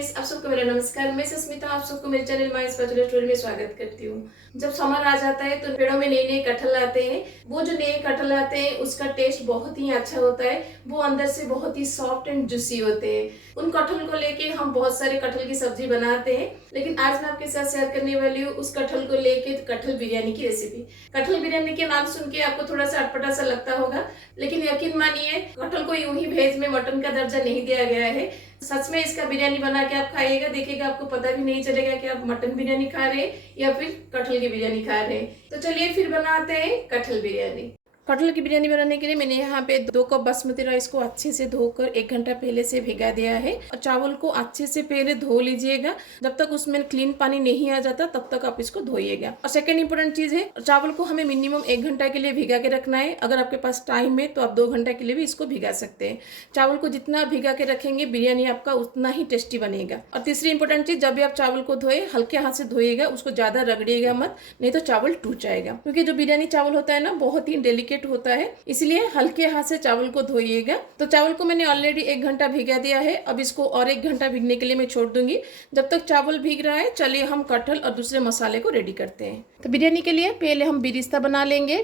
Friends, आप सबको मेरा नमस्कार। मैं सुस्मिता आप सबको मेरे चैनल माय स्पेशल स्टोरी में स्वागत करती हूँ। जब समर आ जाता है तो पेड़ों में नए नए कटहल आते हैं। वो जो नए कटहल आते हैं उसका टेस्ट बहुत ही अच्छा होता है। वो अंदर से बहुत ही सॉफ्ट एंड जूसी होते हैं। उन कटहल को लेके हम बहुत सारे कटहल की सब्जी बनाते हैं, लेकिन आज मैं आपके साथ शेयर करने वाली हूँ उस कटहल को लेके कटहल बिरयानी की रेसिपी। कटहल बिरयानी के नाम सुन के आपको थोड़ा सा अटपटा सा लगता होगा, लेकिन यकीन मानिए कटहल को यूं ही वेज में मटन का दर्जा नहीं दिया गया है। सच में इसका बिरयानी बना के आप खाइएगा, देखिएगा आपको पता भी नहीं चलेगा कि आप मटन बिरयानी खा रहे हैं या फिर कटहल की बिरयानी खा रहे हैं। तो चलिए फिर बनाते हैं कटहल बिरयानी। कटहल की बिरयानी बनाने के लिए मैंने यहाँ पे 2 कप बासमती राइस को अच्छे से धोकर 1 घंटा पहले से भिगा दिया है। और चावल को अच्छे से पहले धो लीजिएगा, जब तक उसमें क्लीन पानी नहीं आ जाता तब तक आप इसको धोइएगा। और सेकंड इंपॉर्टेंट चीज है, चावल को हमें मिनिमम 1 घंटा के लिए भिगा के रखना है। अगर आपके पास टाइम है तो आप 2 घंटा के लिए भी इसको भिगा सकते हैं। चावल को जितना भिगा के रखेंगे बिरयानी आपका उतना ही टेस्टी बनेगा। और तीसरी इंपॉर्टेंट चीज, जब भी आप चावल को धोए हल्के हाथ से धोइएगा, उसको ज्यादा रगड़िएगा मत, नहीं तो चावल टूट जाएगा। क्योंकि जो बिरयानी चावल होता है ना बहुत ही डेलिकेट होता है, इसलिए हल्के हाथ से चावल को धोइएगा। तो चावल को मैंने ऑलरेडी 1 घंटा भिगा दिया है। अब इसको और 1 घंटा भिगने के लिए मैं छोड़ दूंगी। जब तक चावल भीग रहा है चलिए हम कटहल और दूसरे मसाले को रेडी करते हैं। तो बिरयानी के लिए पहले हम बिरिस्ता बना लेंगे।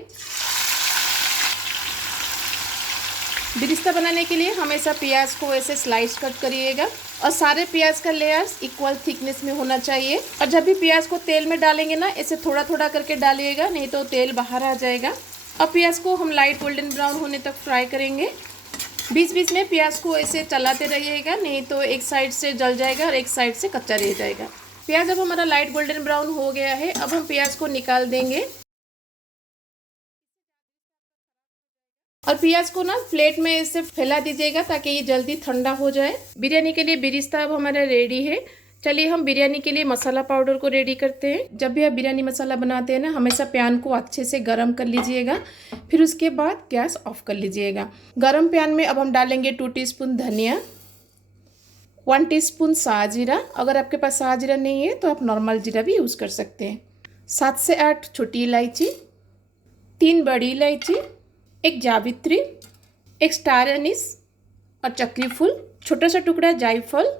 बिरिस्ता बनाने के लिए हमेशा प्याज को ऐसे स्लाइस कट करिएगा और सारे प्याज का लेयर्स इक्वल थिकनेस में होना चाहिए। और जब भी प्याज को तेल में डालेंगे ना, ऐसे थोड़ा थोड़ा करके डालिएगा, नहीं तो तेल बाहर आ जाएगा। अब प्याज को हम लाइट गोल्डन ब्राउन होने तक फ्राई करेंगे। बीच बीच में प्याज को ऐसे चलाते रहिएगा, नहीं तो एक साइड से जल जाएगा और एक साइड से कच्चा रह जाएगा। प्याज अब हमारा लाइट गोल्डन ब्राउन हो गया है। अब हम प्याज को निकाल देंगे और प्याज को ना प्लेट में ऐसे फैला दीजिएगा ताकि ये जल्दी ठंडा हो जाए। बिरयानी के लिए बिरिस्ता अब हमारा रेडी है। चलिए हम बिरयानी के लिए मसाला पाउडर को रेडी करते हैं। जब भी आप बिरयानी मसाला बनाते हैं ना, हमेशा पैन को अच्छे से गर्म कर लीजिएगा, फिर उसके बाद गैस ऑफ कर लीजिएगा। गर्म पैन में अब हम डालेंगे 2 टीस्पून धनिया, 1 टीस्पून साहा जीरा। अगर आपके पास साहा जीरा नहीं है तो आप नॉर्मल जीरा भी यूज़ कर सकते हैं। 7 से 8 छोटी इलायची, 3 बड़ी इलायची, 1 जावित्री, 1 स्टार एनिस और चक्री फूल, छोटा सा टुकड़ा जायफल,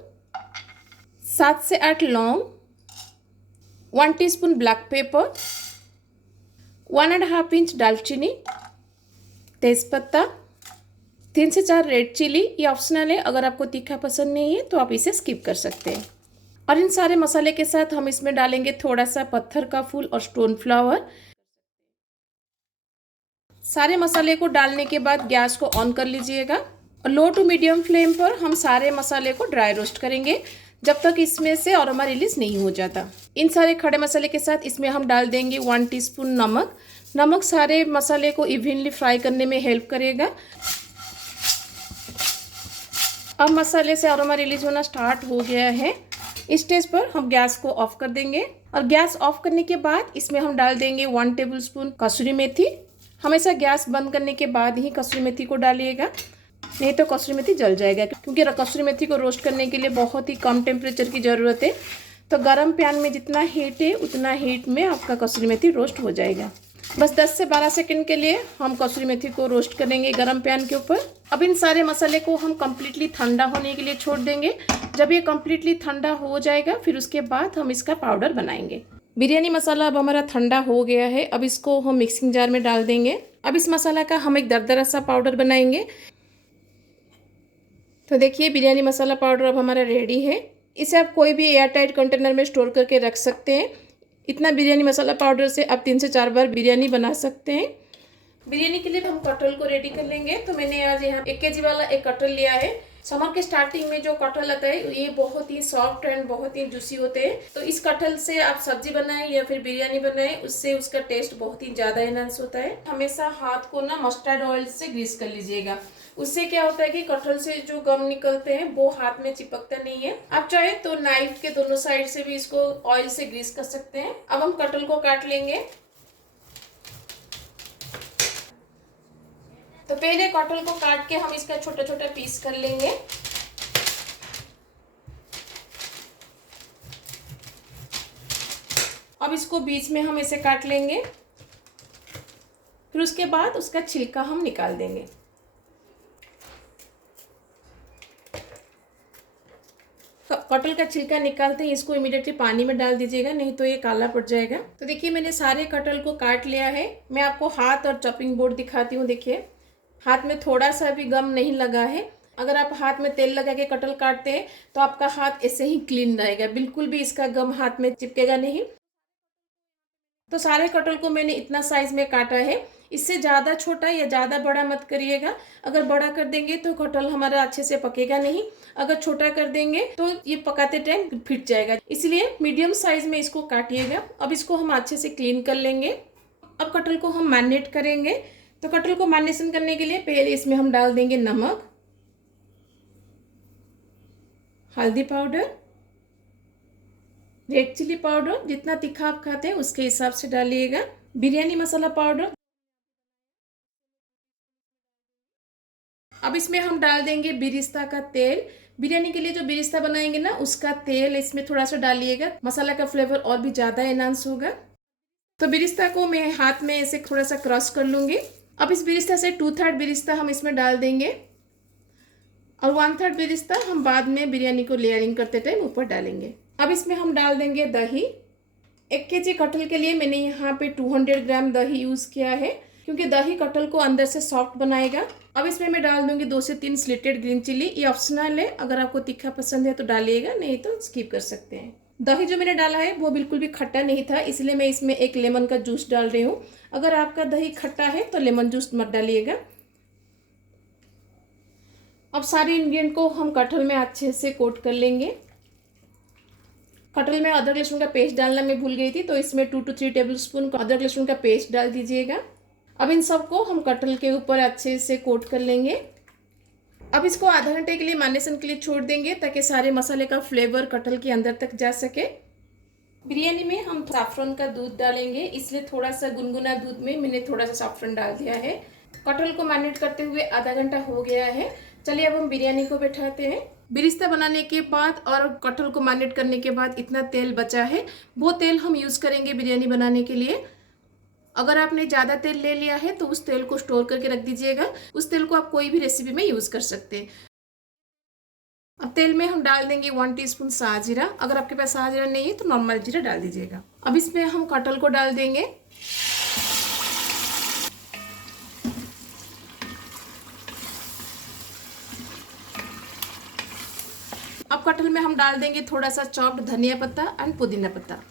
7 से 8 लौंग, 1 टीस्पून ब्लैक पेपर, 1.5 इंच दालचीनी, तेज़पत्ता, 3 से 4 रेड चिली। ये ऑप्शनल है, अगर आपको तीखा पसंद नहीं है तो आप इसे स्किप कर सकते हैं। और इन सारे मसाले के साथ हम इसमें डालेंगे थोड़ा सा पत्थर का फूल और स्टोन फ्लावर। सारे मसाले को डालने के बाद गैस को ऑन कर लीजिएगा और लो टू मीडियम फ्लेम पर हम सारे मसाले को ड्राई रोस्ट करेंगे जब तक इसमें से अरोमा रिलीज नहीं हो जाता। इन सारे खड़े मसाले के साथ इसमें हम डाल देंगे 1 टीस्पून नमक। नमक सारे मसाले को इवनली फ्राई करने में हेल्प करेगा। अब मसाले से अरोमा रिलीज होना स्टार्ट हो गया है। इस स्टेज पर हम गैस को ऑफ कर देंगे और गैस ऑफ करने के बाद इसमें हम डाल देंगे 1 टेबलस्पून कसूरी मेथी। हमेशा गैस बंद करने के बाद ही कसूरी मेथी को डालिएगा, नहीं तो कसूरी मेथी जल जाएगा। क्योंकि कसूरी मेथी को रोस्ट करने के लिए बहुत ही कम टेम्परेचर की ज़रूरत है। तो गरम पैन में जितना हीट है उतना हीट में आपका कसूरी मेथी रोस्ट हो जाएगा। बस 10 से 12 सेकंड के लिए हम कसूरी मेथी को रोस्ट करेंगे गरम पैन के ऊपर। अब इन सारे मसाले को हम कम्प्लीटली ठंडा होने के लिए छोड़ देंगे। जब ये कम्प्लीटली ठंडा हो जाएगा फिर उसके बाद हम इसका पाउडर बनाएंगे। बिरयानी मसाला अब हमारा ठंडा हो गया है। अब इसको हम मिक्सिंग जार में डाल देंगे। अब इस मसाला का हम एक दरदरा सा पाउडर बनाएंगे। तो देखिए बिरयानी मसाला पाउडर अब हमारा रेडी है। इसे आप कोई भी एयर टाइट कंटेनर में स्टोर करके रख सकते हैं। इतना बिरयानी मसाला पाउडर से आप 3 से 4 बार बिरयानी बना सकते हैं। बिरयानी के लिए हम कटहल को रेडी कर लेंगे। तो मैंने आज यहाँ 1 केजी वाला एक कटहल लिया है। समर के स्टार्टिंग में जो कटहल आता है ये बहुत ही सॉफ्ट एंड बहुत ही जूसी होते हैं। तो इस कटहल से आप सब्जी बनाएं या फिर बिरयानी बनाएं, उससे उसका टेस्ट बहुत ही ज़्यादा एनहांस होता है। हमेशा हाथ को ना मस्टर्ड ऑयल से ग्रीस कर लीजिएगा। उससे क्या होता है कि कटहल से जो गम निकलते हैं वो हाथ में चिपकता नहीं है। आप चाहे तो नाइफ के दोनों साइड से भी इसको ऑयल से ग्रीस कर सकते हैं। अब हम कटहल को काट लेंगे। तो पहले कटहल को काट के हम इसका छोटा छोटा पीस कर लेंगे। अब इसको बीच में हम ऐसे काट लेंगे, फिर उसके बाद उसका छिलका हम निकाल देंगे। तो कटहल का छिलका निकालते हैं इसको इमीडिएटली पानी में डाल दीजिएगा, नहीं तो ये काला पड़ जाएगा। तो देखिए मैंने सारे कटहल को काट लिया है। मैं आपको हाथ और चॉपिंग बोर्ड दिखाती हूँ। देखिए हाथ में थोड़ा सा भी गम नहीं लगा है। अगर आप हाथ में तेल लगा के कटहल काटते हैं तो आपका हाथ ऐसे ही क्लीन रहेगा, बिल्कुल भी इसका गम हाथ में चिपकेगा नहीं। तो सारे कटहल को मैंने इतना साइज में काटा है। इससे ज़्यादा छोटा या ज़्यादा बड़ा मत करिएगा। अगर बड़ा कर देंगे तो कटहल हमारा अच्छे से पकेगा नहीं, अगर छोटा कर देंगे तो ये पकाते टाइम फिट जाएगा। इसलिए मीडियम साइज में इसको काटिएगा। अब इसको हम अच्छे से क्लीन कर लेंगे। अब कटहल को हम मैरिनेट करेंगे। तो कटहल को मैरिनेशन करने के लिए पहले इसमें हम डाल देंगे नमक, हल्दी पाउडर, रेड चिली पाउडर, जितना तीखा आप खाते हैं उसके हिसाब से डालिएगा, बिरयानी मसाला पाउडर। अब इसमें हम डाल देंगे बिरिस्ता का तेल। बिरयानी के लिए जो बिरिस्ता बनाएंगे ना उसका तेल इसमें थोड़ा सा डालिएगा, मसाला का फ्लेवर और भी ज़्यादा एनहांस होगा। तो बिरिस्ता को मैं हाथ में ऐसे थोड़ा सा क्रश कर लूँगी। अब इस बिरिस्ता से 2/3 बिरिस्ता हम इसमें डाल देंगे और 1/3 बिरिस्ता हम बाद में बिरयानी को लेयरिंग करते टाइम ऊपर डालेंगे। अब इसमें हम डाल देंगे दही। 1 kg कटहल के लिए मैंने यहाँ पे 200 ग्राम दही यूज़ किया है, क्योंकि दही कटहल को अंदर से सॉफ्ट बनाएगा। अब इसमें मैं डाल दूंगी 2 से 3 स्लिटेड ग्रीन चिली। ये ऑप्शनल है, अगर आपको तीखा पसंद है तो डालिएगा, नहीं तो स्किप कर सकते हैं। दही जो मैंने डाला है वो बिल्कुल भी खट्टा नहीं था, इसलिए मैं इसमें एक लेमन का जूस डाल रही हूँ। अगर आपका दही खट्टा है तो लेमन जूस मत डालिएगा। अब सारे इंग्रेडिएंट को हम कटहल में अच्छे से कोट कर लेंगे। कटहल में अदरक लहसुन का पेस्ट डालना मैं भूल गई थी, तो इसमें 2 to 3 टेबलस्पून अदरक लहसुन का पेस्ट डाल दीजिएगा। अब इन सबको हम कटहल के ऊपर अच्छे से कोट कर लेंगे। अब इसको आधा घंटे के लिए मैरिनेशन के लिए छोड़ देंगे, ताकि सारे मसाले का फ्लेवर कटहल के अंदर तक जा सके। बिरयानी में हम साफ़्रन का दूध डालेंगे, इसलिए थोड़ा सा गुनगुना दूध में मैंने थोड़ा सा साफ़्रन डाल दिया है। कटहल को मैरिनेट करते हुए आधा घंटा हो गया है। चलिए अब हम बिरयानी को बैठाते हैं। बिरिस्ता बनाने के बाद और कटहल को मैरिनेट करने के बाद इतना तेल बचा है, वो तेल हम यूज़ करेंगे बिरयानी बनाने के लिए। अगर आपने ज़्यादा तेल ले लिया है तो उस तेल को स्टोर करके रख दीजिएगा। उस तेल को आप कोई भी रेसिपी में यूज़ कर सकते हैं। अब तेल में हम डाल देंगे 1 टीस्पून साहा जीरा। अगर आपके पास साहा जीरा नहीं है तो नॉर्मल जीरा डाल दीजिएगा। अब इसमें हम कटहल को डाल देंगे। अब कटहल में हम डाल देंगे थोड़ा सा चॉप्ड धनिया पत्ता एंड पुदीना पत्ता।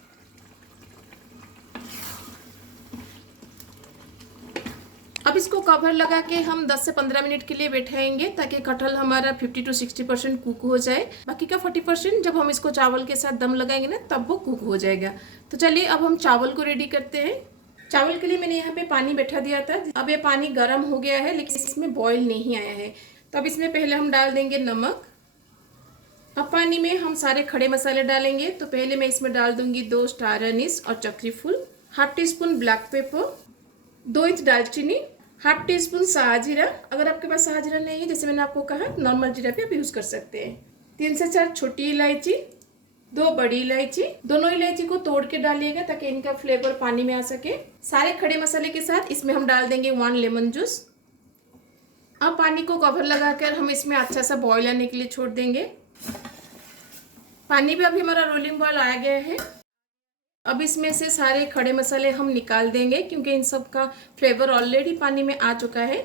अब इसको कवर लगा के हम 10 से 15 मिनट के लिए बैठाएंगे, ताकि कटहल हमारा 50 to 60% कुक हो जाए। बाकी का 40% जब हम इसको चावल के साथ दम लगाएंगे ना तब वो कुक हो जाएगा। तो चलिए अब हम चावल को रेडी करते हैं। चावल के लिए मैंने यहाँ पे पानी बैठा दिया था। अब ये पानी गर्म हो गया है, लेकिन इसमें बॉयल नहीं आया है। तो अब इसमें पहले हम डाल देंगे नमक। अब पानी में हम सारे खड़े मसाले डालेंगे। तो पहले मैं इसमें डाल दूंगी 2 स्टार अनीस और चक्री फूल, 1/2 टीस्पून ब्लैक पेपर, 2 इंच दालचीनी, 1/2 टीस्पून साहा जीरा। अगर आपके पास साहा जीरा नहीं है, जैसे मैंने आपको कहा, नॉर्मल जीरा भी आप यूज़ कर सकते हैं। 3 से 4 छोटी इलायची, 2 बड़ी इलायची। दोनों इलायची को तोड़ के डालिएगा ताकि इनका फ्लेवर पानी में आ सके। सारे खड़े मसाले के साथ इसमें हम डाल देंगे 1 लेमन जूस। अब पानी को कवर लगाकर हम इसमें अच्छा सा बॉयल आने के लिए छोड़ देंगे। पानी भी अभी हमारा रोलिंग बॉयल आ गया है। अब इसमें से सारे खड़े मसाले हम निकाल देंगे, क्योंकि इन सब का फ्लेवर ऑलरेडी पानी में आ चुका है।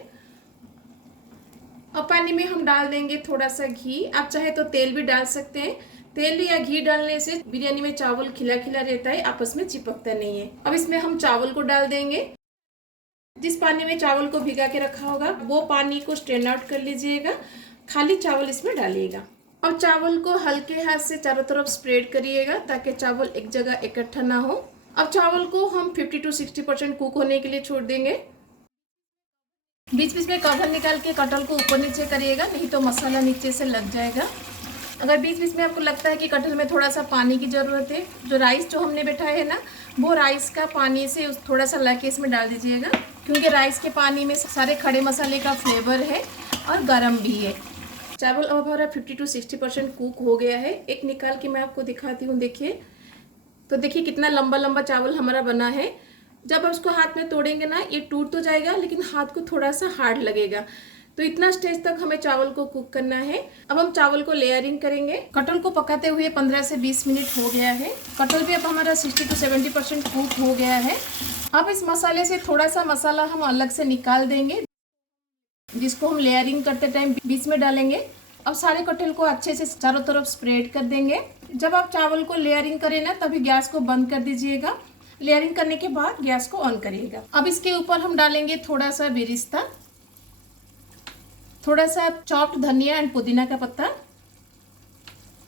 अब पानी में हम डाल देंगे थोड़ा सा घी। आप चाहे तो तेल भी डाल सकते हैं। तेल या घी डालने से बिरयानी में चावल खिला खिला रहता है, आपस में चिपकता नहीं है। अब इसमें हम चावल को डाल देंगे। जिस पानी में चावल को भिगा के रखा होगा वो पानी को स्ट्रेन आउट कर लीजिएगा, खाली चावल इसमें डालिएगा। और चावल को हल्के हाथ से चारों तरफ स्प्रेड करिएगा ताकि चावल एक जगह इकट्ठा ना हो। अब चावल को हम 50 to 60% कुक होने के लिए छोड़ देंगे। बीच बीच में कवर निकाल के कटहल को ऊपर नीचे करिएगा, नहीं तो मसाला नीचे से लग जाएगा। अगर बीच बीच में आपको लगता है कि कटहल में थोड़ा सा पानी की ज़रूरत है, जो राइस जो हमने बैठाया है ना, वो राइस का पानी से थोड़ा सा ला के इसमें डाल दीजिएगा, क्योंकि राइस के पानी में सारे खड़े मसाले का फ्लेवर है और गर्म भी है। चावल अब हमारा 50 to 60% कुक हो गया है। एक निकाल के मैं आपको दिखाती हूँ। देखिए, तो देखिए कितना लंबा लंबा चावल हमारा बना है। जब आप उसको हाथ में तोड़ेंगे ना, ये टूट तो जाएगा लेकिन हाथ को थोड़ा सा हार्ड लगेगा। तो इतना स्टेज तक हमें चावल को कुक करना है। अब हम चावल को लेयरिंग करेंगे। कटहल को पकाते हुए 15 से 20 मिनट हो गया है। कटहल भी अब हमारा 60 to 70% कुक हो गया है। अब इस मसाले से थोड़ा सा मसाला हम अलग से निकाल देंगे, जिसको हम लेयरिंग करते टाइम बीच में डालेंगे। अब सारे कटहल को अच्छे से चारों तरफ स्प्रेड कर देंगे। जब आप चावल को लेयरिंग करें ना, तभी गैस को बंद कर दीजिएगा। लेयरिंग करने के बाद गैस को ऑन करिएगा। अब इसके ऊपर हम डालेंगे थोड़ा सा बेरिस्ता, थोड़ा सा चॉप्ड धनिया एंड पुदीना का पत्ता,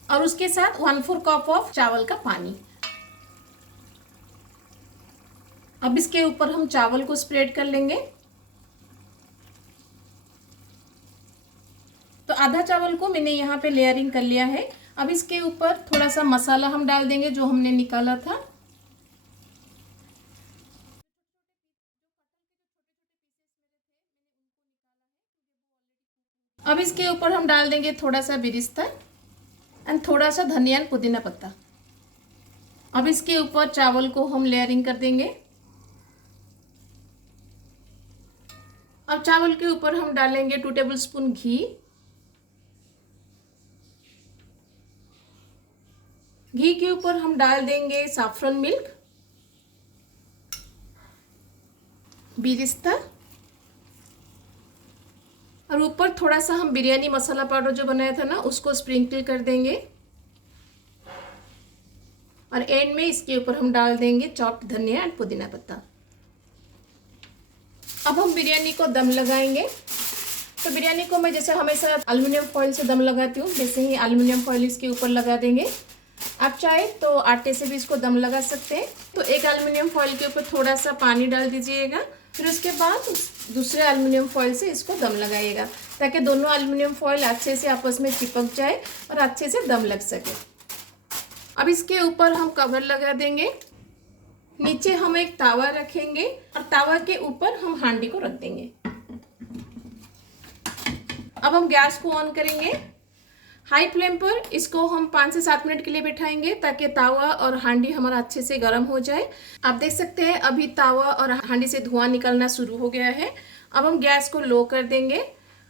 और उसके साथ 1/4 कप ऑफ चावल का पानी। अब इसके ऊपर हम चावल को स्प्रेड कर लेंगे। तो आधा चावल को मैंने यहाँ पे लेयरिंग कर लिया है। अब इसके ऊपर थोड़ा सा मसाला हम डाल देंगे जो हमने निकाला था। अब इसके ऊपर हम डाल देंगे थोड़ा सा बेरिस्ता एंड थोड़ा सा धनिया एंड पुदीना पत्ता। अब इसके ऊपर चावल को हम लेयरिंग कर देंगे। अब चावल के ऊपर हम डालेंगे 2 टेबलस्पून घी। घी के ऊपर हम डाल देंगे सैफरन मिल्क, बेरिस्ता, और ऊपर थोड़ा सा हम बिरयानी मसाला पाउडर जो बनाया था ना, उसको स्प्रिंकल कर देंगे। और एंड में इसके ऊपर हम डाल देंगे चॉप्ड धनिया एंड पुदीना पत्ता। अब हम बिरयानी को दम लगाएंगे। तो बिरयानी को मैं जैसे हमेशा एल्युमिनियम फॉइल से दम लगाती हूँ, वैसे ही एल्युमिनियम फॉइल इसके ऊपर लगा देंगे। आप चाहे तो आटे से भी इसको दम लगा सकते हैं। तो एक एल्युमिनियम फॉइल के ऊपर थोड़ा सा पानी डाल दीजिएगा, फिर उसके बाद दूसरे एल्युमिनियम फॉइल से इसको दम लगाइएगा, ताकि दोनों एल्युमिनियम फॉइल अच्छे से आपस में चिपक जाए और अच्छे से दम लग सके। अब इसके ऊपर हम कवर लगा देंगे। नीचे हम एक तावा रखेंगे और तावा के ऊपर हम हांडी को रख देंगे। अब हम गैस को ऑन करेंगे। हाई फ्लेम पर इसको हम 5 से 7 मिनट के लिए बिठाएंगे, ताकि तावा और हांडी हमारा अच्छे से गर्म हो जाए। आप देख सकते हैं अभी तावा और हांडी से धुआं निकलना शुरू हो गया है। अब हम गैस को लो कर देंगे।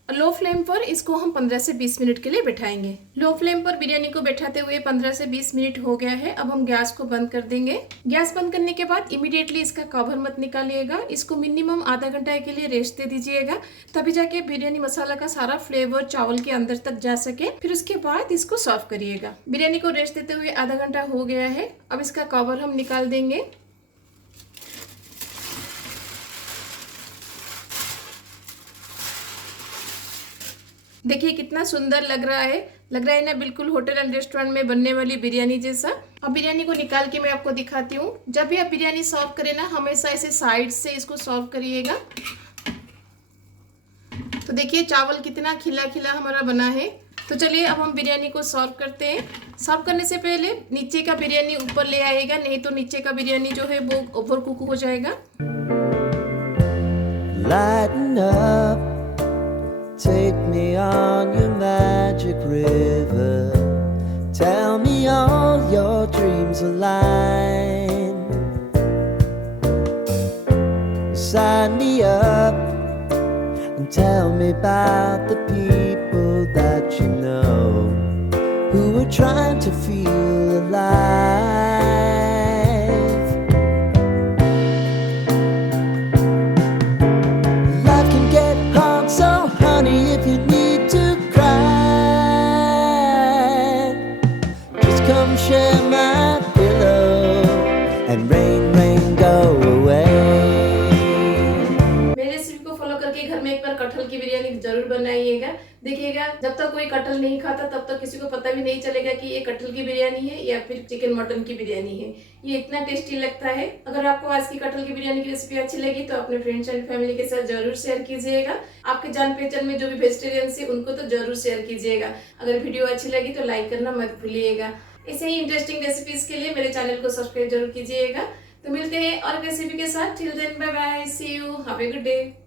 लो फ्लेम पर इसको हम 15 से 20 मिनट के लिए बिठाएंगे। लो फ्लेम पर बिरयानी को बैठाते हुए 15 से 20 मिनट हो गया है। अब हम गैस को बंद कर देंगे। गैस बंद करने के बाद इमीडिएटली इसका कवर मत निकालिएगा। इसको मिनिमम आधा घंटा के लिए रेस्ट दे दीजिएगा, तभी जाके बिरयानी मसाला का सारा फ्लेवर चावल के अंदर तक जा सके। फिर उसके बाद इसको सर्व करिएगा। बिरयानी को रेस्ट देते हुए आधा घंटा हो गया है। अब इसका कवर हम निकाल देंगे। देखिए कितना सुंदर लग रहा है ना, बिल्कुल होटल एंड रेस्टोरेंट में बनने वाली बिरयानी जैसा। अब बिरयानी को निकाल के मैं आपको दिखाती हूँ। जब भी आप बिरयानी सर्व करें ना, हमेशा ऐसे साइड से इसको सर्व करिएगा। तो देखिए चावल कितना खिला खिला हमारा बना है। तो चलिए अब हम बिरयानी को सर्व करते हैं। सर्व करने से पहले नीचे का बिरयानी ऊपर ले आइएगा, नहीं तो नीचे का बिरयानी जो है वो ओवर कुक हो जाएगा। Lighten up, take me on your magic river. Tell me all your dreams align. Sign me up and tell me about the people that you know who are trying to feel alive. Life can get hard, so honey, if you need to cry, just come share my pillow and rain, rain, go away. मेरी recipe को follow करके घर में एक बार कटहल की बिरयानी जरूर बनाइएगा। देखिएगा जब तक कोई कटहल नहीं खाता तब तक किसी को पता भी नहीं चलेगा कि ये कटहल की बिरयानी है या फिर चिकन मटन की बिरयानी है। ये इतना टेस्टी लगता है। अगर आपको आज की कटहल की बिरयानी की रेसिपी अच्छी लगी तो अपने फ्रेंड्स एंड फैमिली के साथ जरूर शेयर कीजिएगा। आपके जान पहचान में जो भी वेजिटेरियन है उनको तो जरूर शेयर कीजिएगा। अगर वीडियो अच्छी लगी तो लाइक करना मत भूलिएगा। ऐसे ही इंटरेस्टिंग रेसिपीज के लिए मेरे चैनल को सब्सक्राइब जरूर कीजिएगा। तो मिलते हैं और रेसिपी के साथ। Till then bye bye, see you, have a good day.